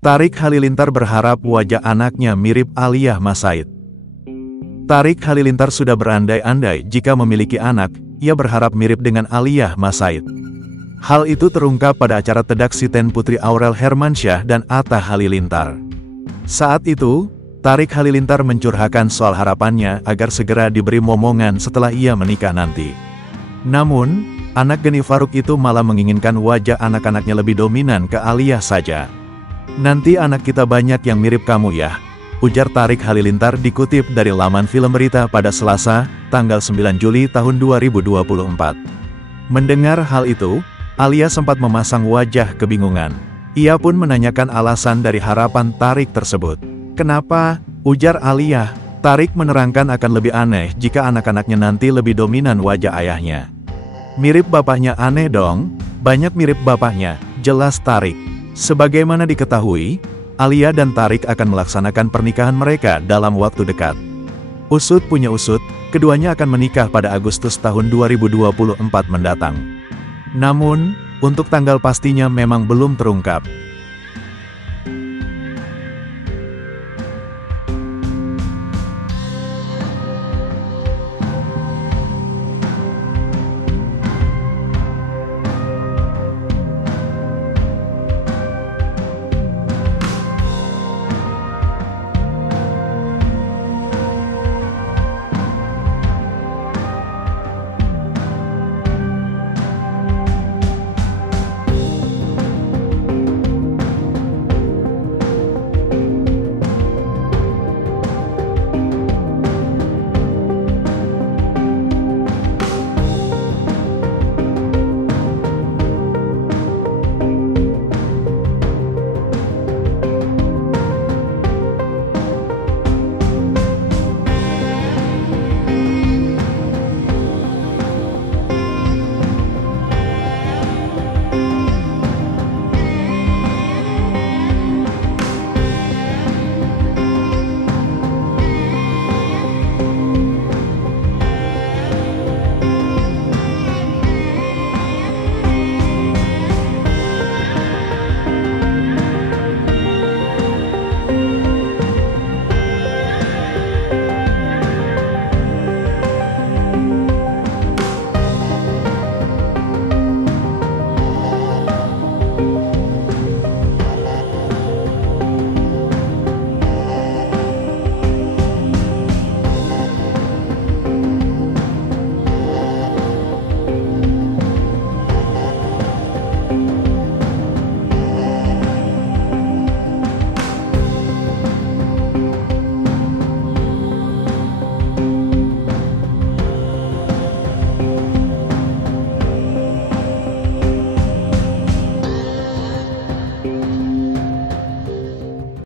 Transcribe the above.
Tarik Halilintar berharap wajah anaknya mirip Aliyah Mas Said. Tarik Halilintar sudah berandai-andai jika memiliki anak, ia berharap mirip dengan Aliyah Mas Said. Hal itu terungkap pada acara Tedak Siten Putri Aurel Hermansyah dan Atta Halilintar. Saat itu, Tarik Halilintar mencurahkan soal harapannya agar segera diberi momongan setelah ia menikah nanti. Namun, anak geni Farouk itu malah menginginkan wajah anak-anaknya lebih dominan ke Aliyah saja. "Nanti anak kita banyak yang mirip kamu ya," ujar Tarik Halilintar dikutip dari laman Film Berita pada Selasa, tanggal 9 Juli tahun 2024. Mendengar hal itu, Aliyah sempat memasang wajah kebingungan. Ia pun menanyakan alasan dari harapan Tarik tersebut. "Kenapa?" ujar Aliyah. Tarik menerangkan akan lebih aneh jika anak-anaknya nanti lebih dominan wajah ayahnya. "Mirip bapaknya aneh dong, banyak mirip bapaknya," jelas Tarik. Sebagaimana diketahui, Aliyah dan Tarik akan melaksanakan pernikahan mereka dalam waktu dekat. Usut punya usut, keduanya akan menikah pada Agustus tahun 2024 mendatang. Namun, untuk tanggal pastinya memang belum terungkap.